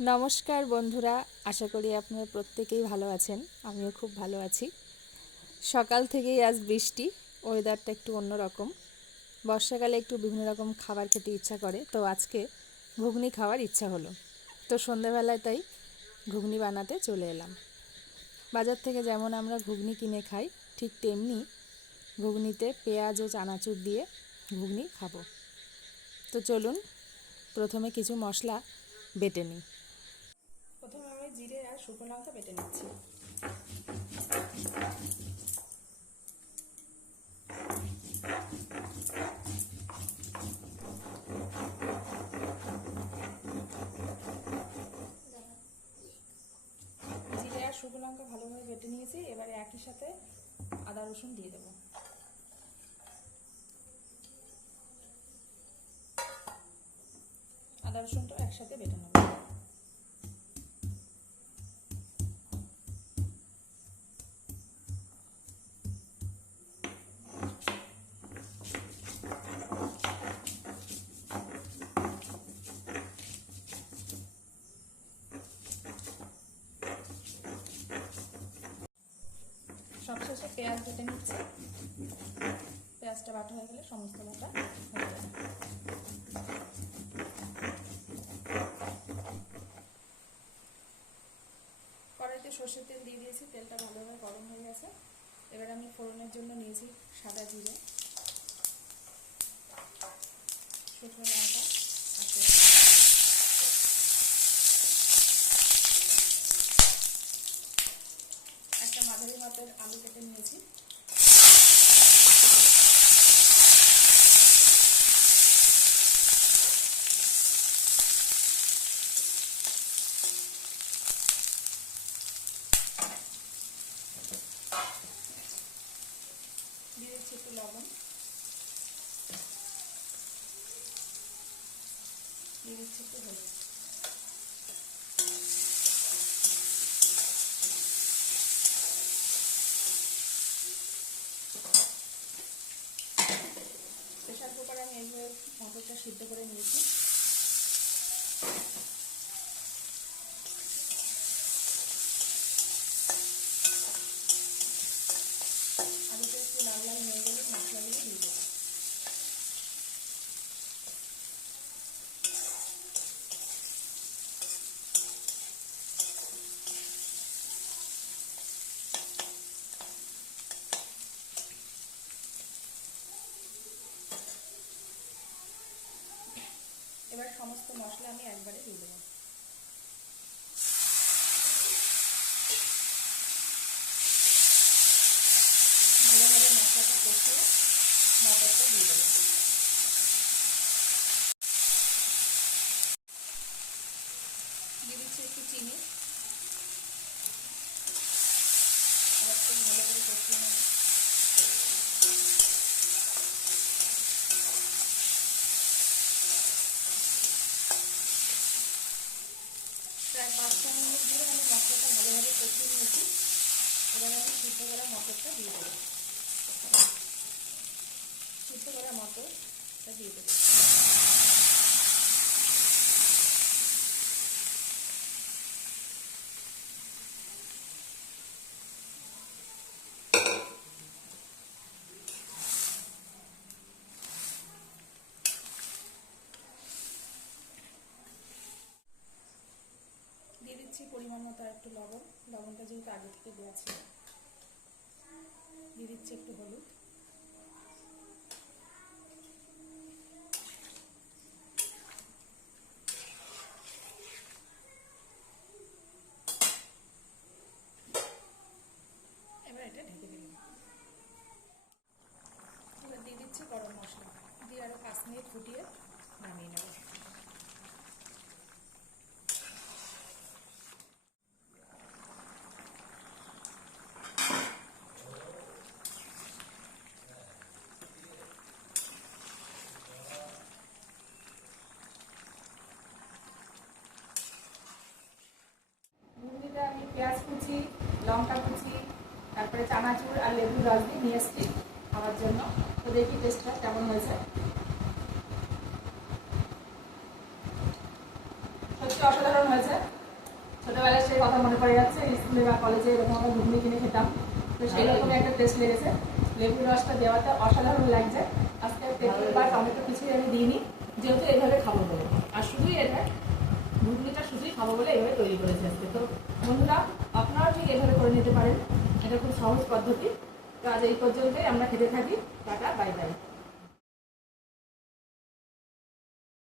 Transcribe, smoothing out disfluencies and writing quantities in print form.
নমস্কার বন্ধুরা, আশা করি আপনারা প্রত্যেকেই ভালো আছেন। আমিও খুব ভালো আছি। সকাল থেকেই আজ বৃষ্টি, ওয়েদারটা একটু অন্যরকম। বর্ষাকালে একটু বিভিন্ন রকম খাবার খেতে ইচ্ছা করে, তো আজকে ঘুগনি খাওয়ার ইচ্ছা হলো। তো সন্ধেবেলায় তাই ঘুগনি বানাতে চলে এলাম। বাজার থেকে যেমন আমরা ঘুগনি কিনে খাই, ঠিক তেমনি ঘুগনিতে পেঁয়াজ ও চানাচুর দিয়ে ঘুগনি খাবো। তো চলুন প্রথমে কিছু মশলা বেটে নিই। প্রথমে আমি জিরে আর শুকনো লঙ্কা বেটে নিচ্ছি। জিরে আর শুকনো লঙ্কা ভালোভাবে বেটে নিয়েছি। এবারে একই সাথে আদা রসুন দিয়ে দেবো। আদা রসুনটা একসাথে বেটে নেব। সবশেষে পেঁয়াজ বেটে নিচ্ছি। পেঁয়াজটা বাটা হয়ে গেলে সমস্ত বাটা হয়ে যাবে। কড়াইতে সর্ষের তেল দিয়ে দিয়েছি, তেলটা ভালোভাবে গরম হয়ে গেছে। এবার আমি ফোড়নের জন্য নিয়েছি সাদা জিরে, শুকনো লঙ্কা আর একটা মাঝারি মাপের আলু কেটে নিয়েছি। দিয়ে দিচ্ছি একটু লবণ, দিয়ে দিচ্ছি একটু হলুদ। প্রেশার কুকারে আমি এইভাবে মটরটা সিদ্ধ করে নিয়েছি। আলুটা একটু লাল লাল হয়ে গেলে মশলাগুলো দিয়ে দেবো। এবার সমস্ত মশলা আমি একবারে দিয়ে দেবো। ভালোভাবে মশলাটা কষিয়ে মটরটা দিয়ে দেবো। দিয়ে দিচ্ছি একটু চিনি, আবার একটু ভালো করে কষিয়ে নেব। প্রায় 5-6 মিনিট ধরে আমি মশলাটা ভালোভাবে কষিয়ে নিয়েছি। এবার আমি সিদ্ধ করা মটরটা দিয়ে দেবো। সিদ্ধ করা মটরটা দিয়ে দেবো। দিয়ে দিচ্ছি পরিমাণ মতো আর একটু লবণ। লবণটা যেহেতু আগে থেকে দেওয়া ছিল। দিয়ে দিচ্ছি একটু হলুদ। এবার এটা ঢেকে দিলাম। এবার দিয়ে দিচ্ছি গরম মশলা, দিয়ে আরও 5 মিনিট ফুটিয়ে নামিয়ে নেব। ঘুগনিটা আমি পেঁয়াজ কুচি, লঙ্কা কুচি, তারপরে চানাচুর আর লেবুর রস দিয়ে নিয়ে এসেছি খাওয়ার জন্য। তো দেখি টেস্টটা কেমন হয়েছে। সত্যি টেস্টটা অসাধারণ হয়েছে। ছোটোবেলায় সেই কথা মনে পড়ে যাচ্ছে, স্কুলে বা কলেজে এরকম আমরা ঘুগনি কিনে খেতাম, তো সেই রকমই একটা টেস্ট লেগেছে। লেবুর রসটা দেওয়াটা অসাধারণ লাগছে। আজকে তেঁতুল বা টমেটো কিছুই আমি দিইনি, যেহেতু এইভাবে খাবো বলে, আর শুধুই এটা ঘুগনিটা শুধুই খাবো বলে এইভাবে তৈরি করেছি আজকে। তো বন্ধুরা, আপনারাও ঠিক এইভাবে করে নিতে পারেন, এটা খুব সহজ পদ্ধতি। তো আজ এই পর্যন্তই, আমরা খেতে থাকি। Tata, bye bye.